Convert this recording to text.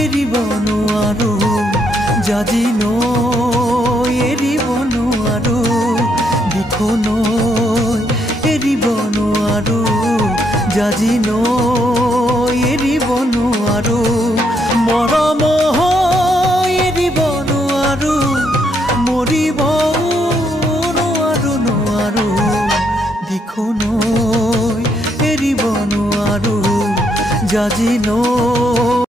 এৰিব নোৱাৰো জাজি এৰিব নোৱাৰো দিখো এৰিব নোৱাৰো জাজি এৰিব নোৱাৰো মৰম এৰিব নোৱাৰো মৰিব নোৱাৰো দিখো এৰিব নোৱাৰো জাজি